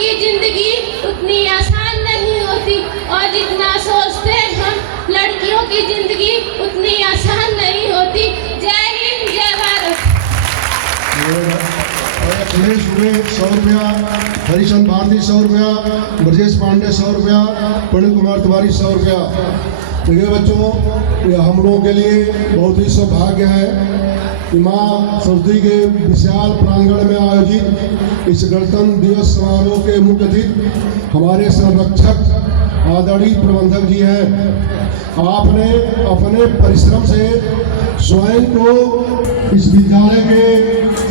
की जिंदगी उतनी आसान नहीं होती और जितना सोचते हैं हम लड़कियों की जिंदगी उतनी आसान नहीं होती। जय हिंद, जय भारत। सुरेश दुबे 100 रुपया, हरिचंद भारती 100 रुपया, ब्रजेश पांडे 100 रुपया, प्रणीत कुमार तिवारी 100 रुपया। देखिए बच्चों, ये हम लोगों के लिए बहुत ही सौभाग्य है कि माँ सरस्वती के विशाल प्रांगण में आयोजित इस गणतंत्र दिवस समारोह के मुख्य अतिथि हमारे संरक्षक आदरणीय प्रबंधक जी हैं। आपने अपने परिश्रम से स्वयं को इस विद्यालय के